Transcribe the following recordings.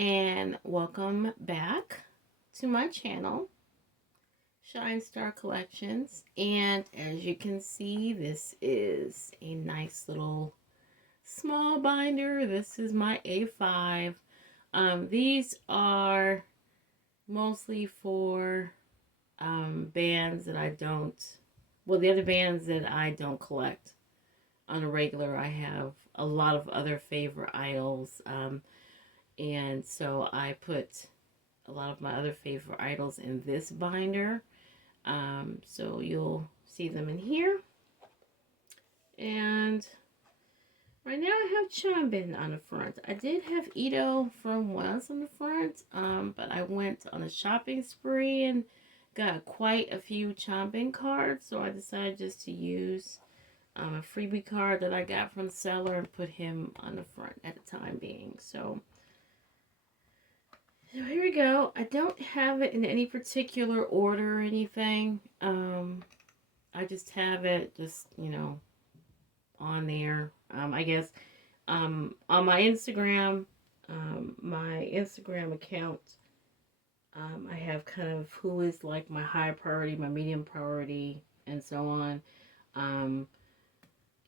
and welcome back to my channel, Shine Star Collections. And as you can see, this is a nice little small binder. This is my A5. These are mostly for bands that I don't, well, the other bands that I don't collect on a regular. I have a lot of other favorite idols. And so I put a lot of my other favorite idols in this binder. So you'll see them in here. And right now I have Chanbin on the front. I did have Ito from Oneus on the front, but I went on a shopping spree and got quite a few Chanbin cards. So I decided just to use a freebie card that I got from the seller and put him on the front at the time being. So here we go. I don't have it in any particular order or anything. I just have it just, on there. I guess on my Instagram account, I have kind of who is like my high priority, my medium priority, and so on.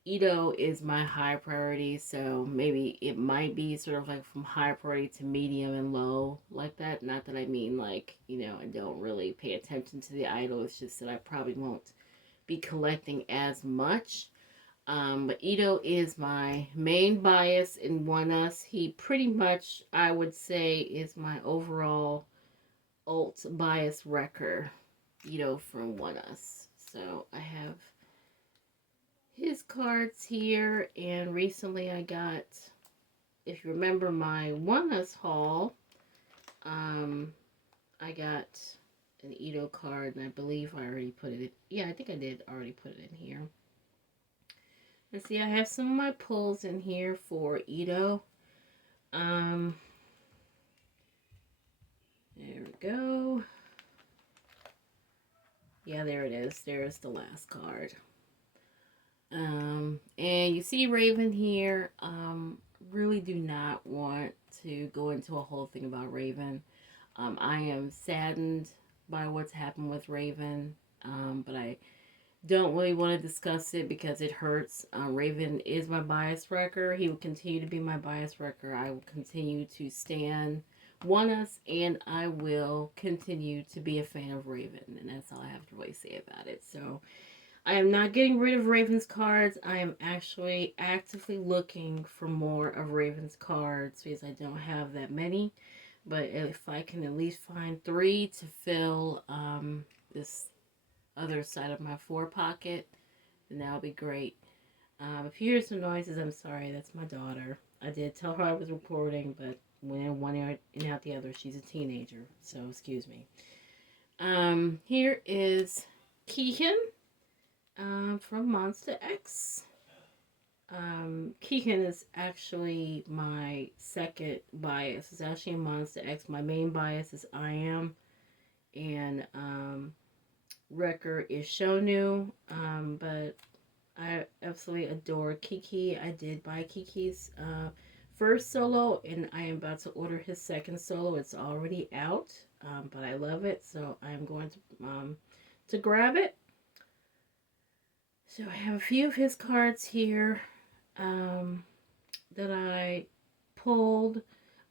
Ito is my high priority, so maybe it might be sort of like from high priority to medium and low like that. Not that I mean like, I don't really pay attention to the idol. It's just that I probably won't be collecting as much. But Ito is my main bias in Oneus. He pretty much, I would say, is my overall alt bias wrecker, Ito from Oneus. So I have his cards here, and recently I got, if you remember my Oneus haul, I got an Ito card, and I believe I already put it in. Yeah, I think I did already put it in here. Let's see, I have some of my pulls in here for Ito. There we go. Yeah, there it is. There's the last card. And you see Ravn here. Really do not want to go into a whole thing about Ravn. I am saddened by what's happened with Ravn, but I don't really want to discuss it because it hurts. Ravn is my bias wrecker. He will continue to be my bias wrecker. I will continue to stand Oneus, and I will continue to be a fan of Ravn, and that's all I have to really say about it. So I am not getting rid of Ravn's cards. I am actually actively looking for more of Ravn's cards because I don't have that many. But if I can at least find 3 to fill this other side of my 4 pocket, then that'll be great. If you hear some noises, I'm sorry. That's my daughter. I did tell her I was recording, but when in one ear and out the other, she's a teenager. So excuse me. Here is Keehan. From Monster X. Keehan is actually my second bias. It's actually in Monster X. My main bias is I Am. And Wrecker is Shonu. But I absolutely adore Kiki. I did buy Kiki's first solo, and I am about to order his second solo. It's already out. But I love it, so I'm going to grab it. So I have a few of his cards here that I pulled.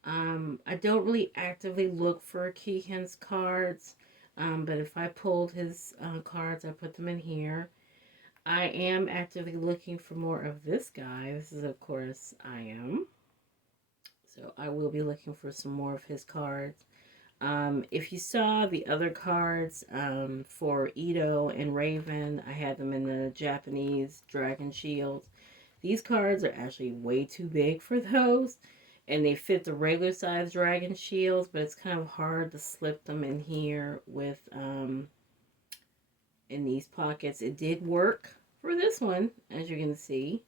I don't really actively look for Keehan's cards, but if I pulled his cards, I put them in here. I am actively looking for more of this guy. This is, of course, I Am. So I will be looking for some more of his cards. If you saw the other cards for Ito and Ravn, I had them in the Japanese Dragon Shields. These cards are actually way too big for those, and they fit the regular size Dragon Shields, but it's kind of hard to slip them in here with in these pockets. It did work for this one, as you can see,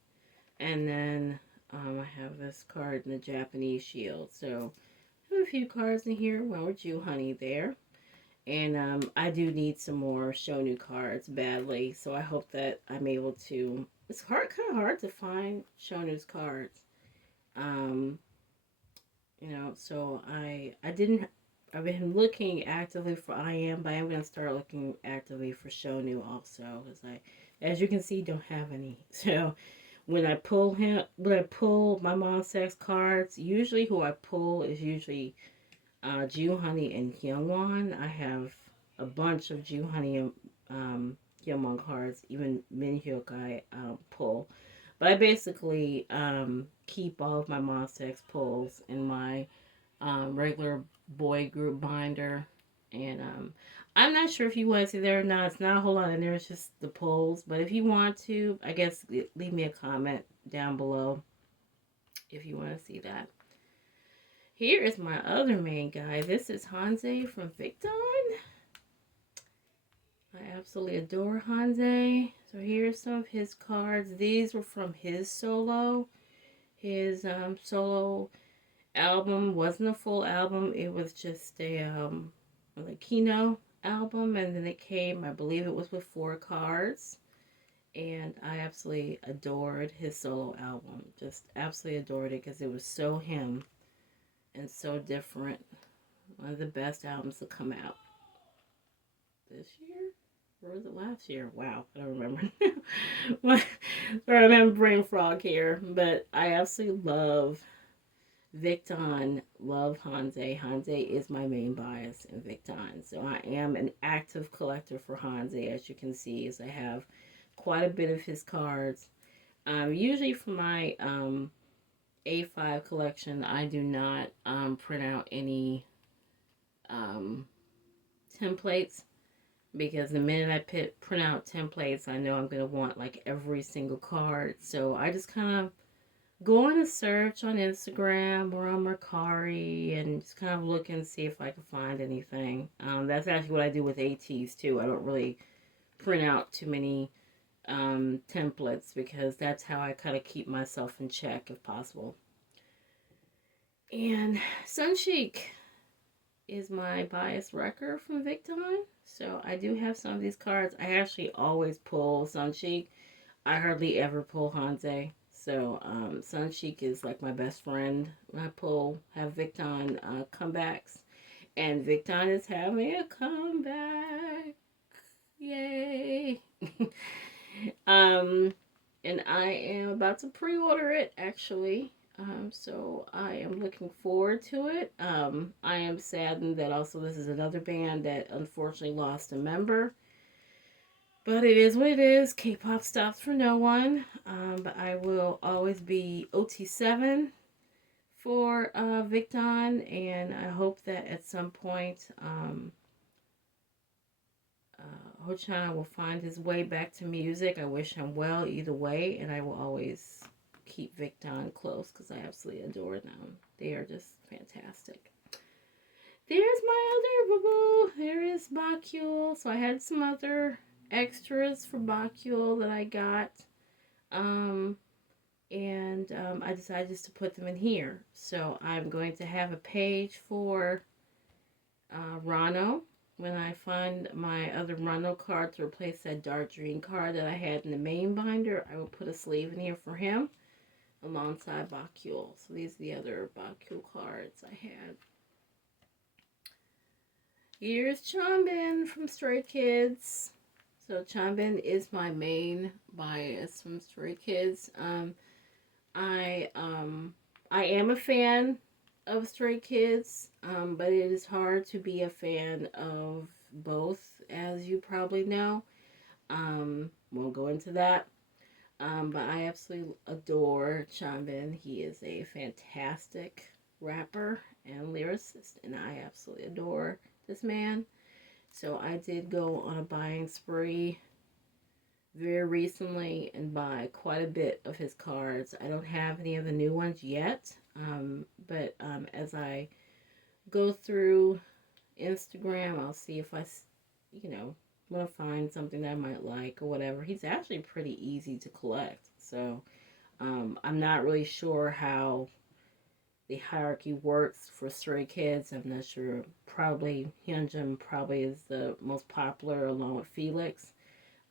and then I have this card in the Japanese Shield. So a few cards in here. Well, with you, honey, there. And I do need some more Shonu cards badly. So I hope that I'm able to. It's kind of hard to find Shonu's cards. You know, so I didn't. I've been looking actively for I am, but I'm gonna start looking actively for show new also because I, as you can see, don't have any. So when I pull my mom's sex cards, usually who I pull is usually Jew Honey and Hyungwon. I have a bunch of Jew Honey and Hyungwon cards, even Min Hyuk I pull. But I basically keep all of my Monstex pulls in my regular boy group binder. And I'm not sure if you want to see there or not. It's not a whole lot in there. It's just the pulls. But if you want to, I guess leave me a comment down below if you want to see that. Here is my other main guy. This is Hanze from Victon. I absolutely adore Hanze. So here's some of his cards. These were from his solo. His solo album wasn't a full album. It was just a Kino album, and then it came, I believe it was with 4 cards. And I absolutely adored his solo album. Just absolutely adored it because it was so him and so different. One of the best albums to come out this year. Or was it last year? Wow, I don't remember. Sorry, I'm having brain frog here. But I absolutely love Victon, love Hanze. Hanze is my main bias in Victon. So I am an active collector for Hanze, as you can see, as I have quite a bit of his cards. Usually for my A5 collection, I do not print out any templates, because the minute I print out templates, I know I'm going to want like every single card. So I just kind of go on a search on Instagram or on Mercari and just kind of look and see if I can find anything. That's actually what I do with ATEEZ too. I don't really print out too many templates because that's how I kind of keep myself in check if possible. And Sunchic is my bias wrecker from Victon. So I do have some of these cards. I actually always pull Sunchic. I hardly ever pull Hanze. So Sunchic is like my best friend when I have Victon comebacks. And Victon is having a comeback. Yay. And I am about to pre-order it actually. So I am looking forward to it. I am saddened that also this is another band that unfortunately lost a member. But it is what it is. K-pop stops for no one. But I will always be OT7 for Victon. And I hope that at some point Haechan will find his way back to music. I wish him well either way. And I will always keep Victon close because I absolutely adore them. They are just fantastic. There's my other boo-boo. There is bcos. So I had some other extras for bcos that I got. I decided just to put them in here. So I'm going to have a page for Rano. When I find my other Rano card to replace that dark green card that I had in the main binder, I will put a sleeve in here for him alongside bcos. So these are the other bcos cards I had. Here's Changbin from Stray Kids. So Changbin is my main bias from Stray Kids. I am a fan of Stray Kids, but it is hard to be a fan of both, as you probably know. Won't go into that. But I absolutely adore Changbin. He is a fantastic rapper and lyricist, and I absolutely adore this man. So I did go on a buying spree very recently and buy quite a bit of his cards. I don't have any of the new ones yet, but as I go through Instagram, I'll see if I, want to find something that I might like or whatever. He's actually pretty easy to collect, so I'm not really sure how the hierarchy works for Stray Kids. I'm not sure. Probably Hongjoong probably is the most popular along with Felix.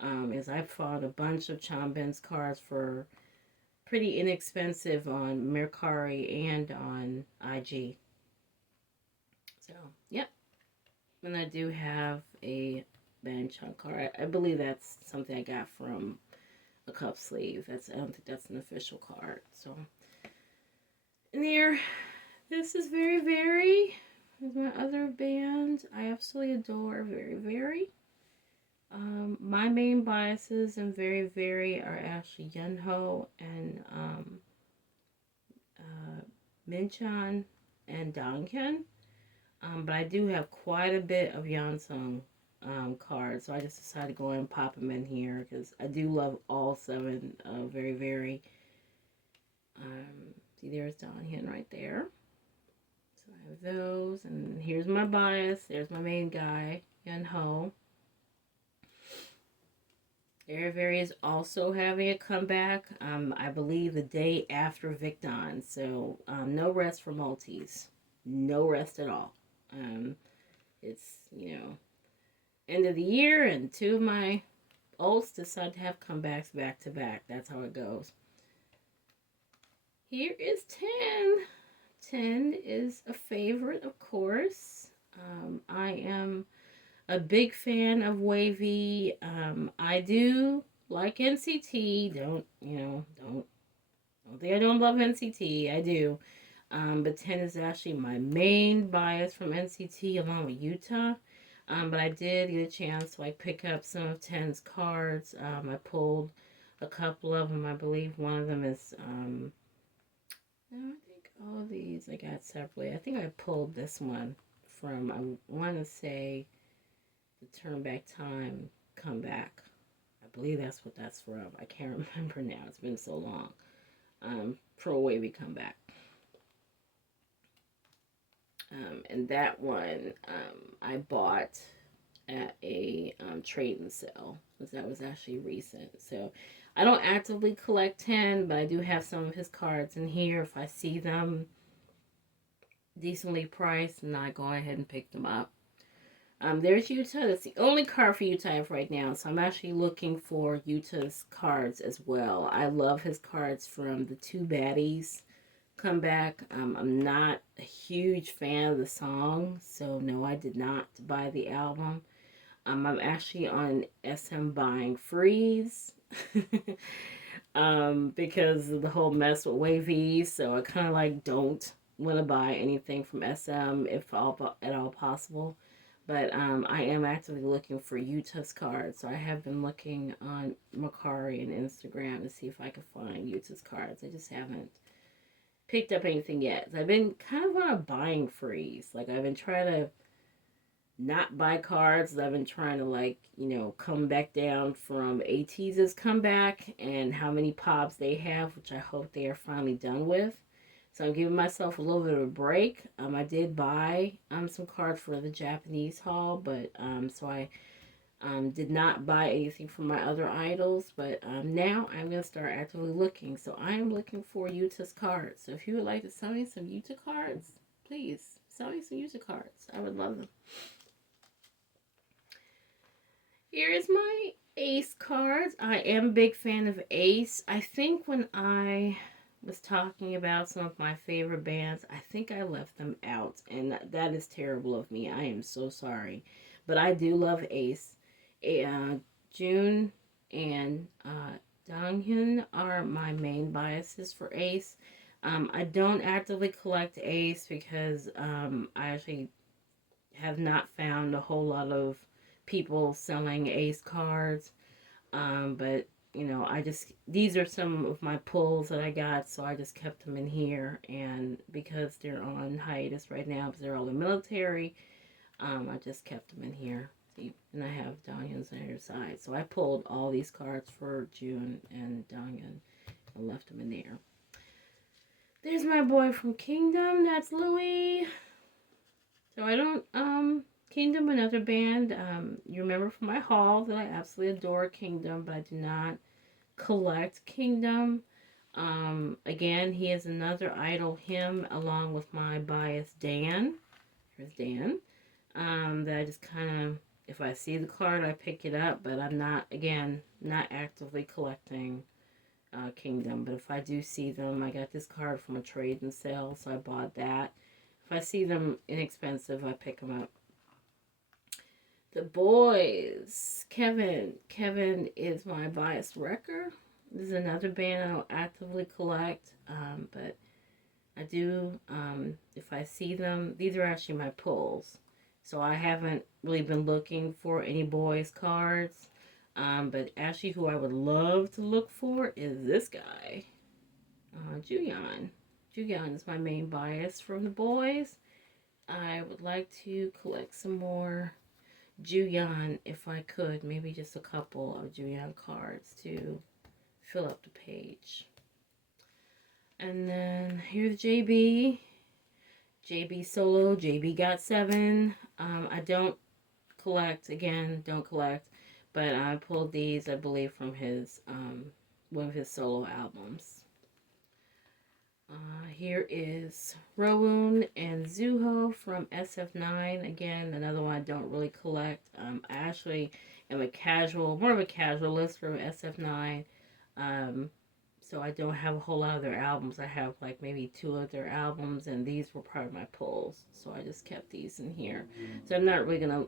As I found a bunch of Changbin's cards for pretty inexpensive on Mercari and on IG. So, yep. And I do have a Haechan card. I believe that's something I got from a cup sleeve. I don't think that's an official card. So, and here, this is Very Very. This is my other band. I absolutely adore Very Very. My main biases in Very Very are actually Yunho and Haechan and Donghyun. But I do have quite a bit of Yeonsung cards, so I just decided to go and pop them in here because I do love all 7 Very Very. See, there's Donghyun right there. So I have those, and here's my bias. There's my main guy, Yunho. Very Very is also having a comeback, I believe the day after Victon. So no rest for Maltese. No rest at all. It's, end of the year, and 2 of my olds decide to have comebacks back to back. That's how it goes. Here is 10. 10 is a favorite, of course. I am a big fan of Wavy. I do like NCT. Don't think I don't love NCT. I do. But 10 is actually my main bias from NCT along with Utah. But I did get a chance to pick up some of 10's cards. I pulled a couple of them. I believe one of them is no, I think all of these I got separately. I think I pulled this one from, I want to say, the Turn Back Time Comeback. I believe that's what that's from. I can't remember now. It's been so long. Pro Wavy Comeback. And that one I bought at a trade and sale, because that was actually recent. So I don't actively collect 10, but I do have some of his cards in here. If I see them decently priced, and I go ahead and pick them up. There's Utah. That's the only card for Utah I have right now. So I'm actually looking for Utah's cards as well. I love his cards from the 2 Baddies comeback. I'm not a huge fan of the song, so no, I did not buy the album. I'm actually on SM buying freeze because of the whole mess with Wavy. So I kind of don't want to buy anything from SM if at all possible. But I am actively looking for Utah's cards. So I have been looking on Mercari and Instagram to see if I can find Utah's cards. I just haven't picked up anything yet. I've been kind of on a buying freeze. I've been trying to not buy cards. I've been trying to come back down from ATEEZ's comeback and how many pops they have, which I hope they are finally done with. So I'm giving myself a little bit of a break. I did buy some cards for the Japanese haul, but so I did not buy anything from my other idols, but now I'm going to start actively looking. So I am looking for Utah's cards. So if you would like to sell me some Utah cards, please sell me some Utah cards. I would love them. Here is my ATEEZ cards. I am a big fan of ATEEZ. I think when I was talking about some of my favorite bands, I think I left them out, and that is terrible of me. I am so sorry. But I do love ATEEZ. June and Donghyun are my main biases for ATEEZ. I don't actively collect ATEEZ because I actually have not found a whole lot of people selling ATEEZ cards. But these are some of my pulls that I got, so I just kept them in here. And because they're on hiatus right now, because they're all in the military, I just kept them in here. See, and I have Donghyun's on either side. So I pulled all these cards for June and Donghyun and left them in there. There's my boy from Kingdom. That's Louis. So I don't, Kingdom, another band. You remember from my haul that I absolutely adore Kingdom, but I do not collect Kingdom. Again, he is another idol, him, along with my bias, Dan. Here's Dan. That I just kind of, if I see the card, I pick it up, but I'm not, again, not actively collecting Kingdom. But if I do see them, I got this card from a trade and sale, so I bought that. If I see them inexpensive, I pick them up. The boys. Kevin. Kevin is my biased wrecker. This is another band I don't actively collect, but I do, if I see them, these are actually my pulls. So I haven't really been looking for any boys cards. But actually who I would love to look for is this guy, Juyeon. Juyeon is my main bias from the boys. I would like to collect some more Juyeon if I could. Maybe just a couple of Juyeon cards to fill up the page. And then here's JB. JB solo. JB got 7. I don't collect. Again, don't collect. But I pulled these, I believe, from his one of his solo albums. Here is Ravn and Zuho from SF9. Again, another one I don't really collect. I actually am more of a casualist from SF9. So I don't have a whole lot of their albums. I have like maybe 2 of their albums, and these were part of my pulls. So I just kept these in here. So I'm not really gonna,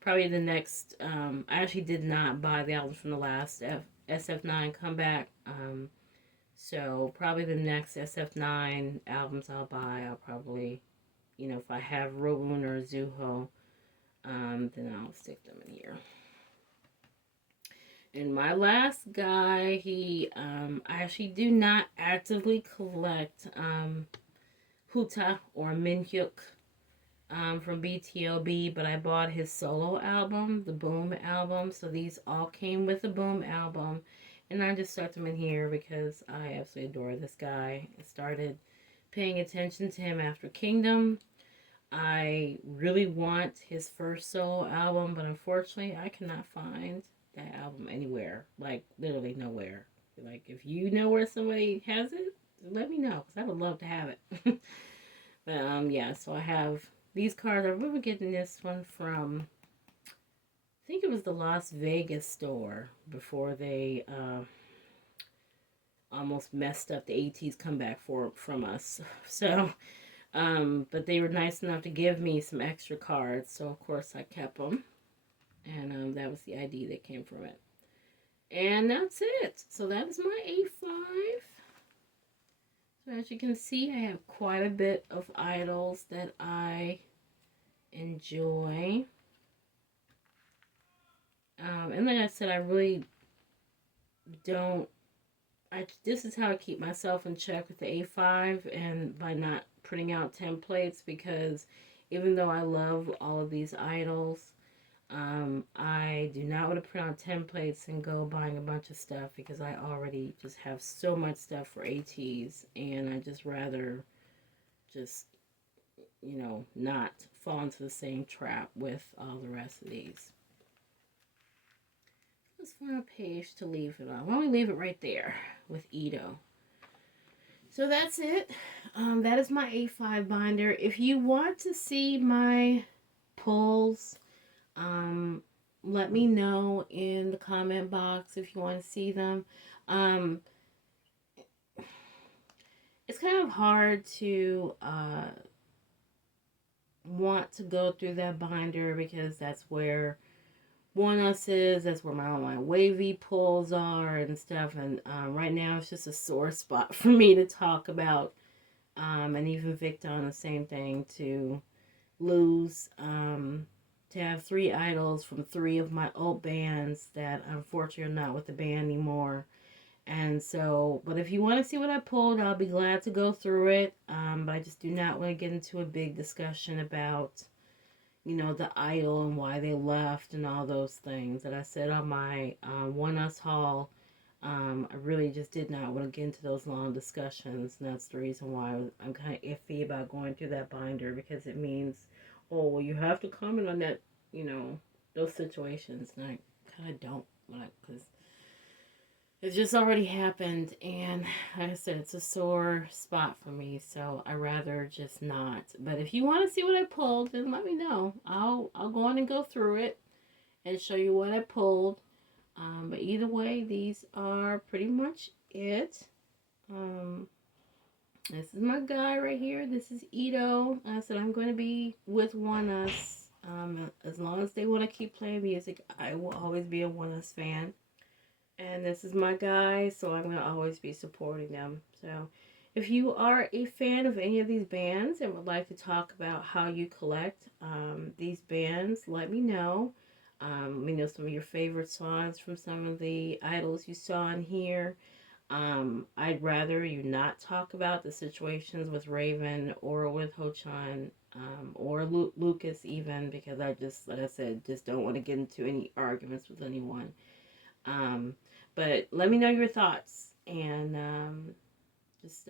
probably the next, I actually did not buy the albums from the last SF9 comeback. So probably the next SF9 albums I'll buy, I'll probably, if I have Ravn or Zuho, then I'll stick them in here. And my last guy, I actually do not actively collect Huta or Minhyuk from BTOB, but I bought his solo album, the Boom album. So these all came with the Boom album. And I just stuck them in here because I absolutely adore this guy. I started paying attention to him after Kingdom. I really want his first solo album, but unfortunately I cannot find that album anywhere. Like, literally nowhere. Like, if you know where somebody has it, let me know, because I would love to have it. But, yeah, so I have these cards. I remember getting this one from, I think it was the Las Vegas store before they almost messed up the ATEEZ comeback from us. So, but they were nice enough to give me some extra cards, so of course I kept them. And that was the ID that came from it. And that's it. So that is my A5. So as you can see, I have quite a bit of idols that I enjoy. And like I said, I really don't. This is how I keep myself in check with the A5, and by not printing out templates, because even though I love all of these idols, I do not want to print out templates and go buying a bunch of stuff, because I already just have so much stuff for ATEEZ, and I just rather just, not fall into the same trap with all the rest of these. Let's find a page to leave it on. Why don't we leave it right there with Ito? So that's it. That is my A5 binder. If you want to see my pulls, let me know in the comment box if you want to see them. It's kind of hard to want to go through that binder, because that's where Oneus is, that's where all my wavy pulls are and stuff, and right now it's just a sore spot for me to talk about, and even Victon, the same thing, to lose, to have 3 idols from 3 of my old bands that unfortunately are not with the band anymore. And so, but if you want to see what I pulled, I'll be glad to go through it, but I just do not want to get into a big discussion about, the idol and why they left and all those things that I said on my Oneus haul. I really just did not want to get into those long discussions, and that's the reason why I'm kind of iffy about going through that binder, because it means, oh, well, you have to comment on that, those situations, and I kind of don't, because it just already happened, and like I said, it's a sore spot for me, so I rather just not. But if you want to see what I pulled, then let me know. I'll go on and go through it and show you what I pulled. But either way, these are pretty much it. This is my guy right here. This is Ito. I said I'm going to be with Oneus. As long as they want to keep playing music, I will always be a Oneus fan. And this is my guy, so I'm going to always be supporting them. So if you are a fan of any of these bands and would like to talk about how you collect these bands, let me know. Let me know some of your favorite songs from some of the idols you saw in here. I'd rather you not talk about the situations with Ravn or with Haechan, or Lucas even, because I just, like I said, just don't want to get into any arguments with anyone. Um, but let me know your thoughts and just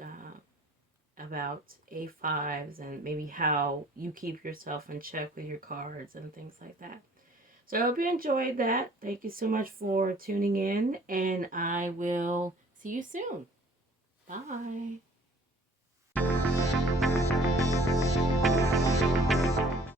about A5s and maybe how you keep yourself in check with your cards and things like that. So I hope you enjoyed that. Thank you so much for tuning in, and I will see you soon. Bye.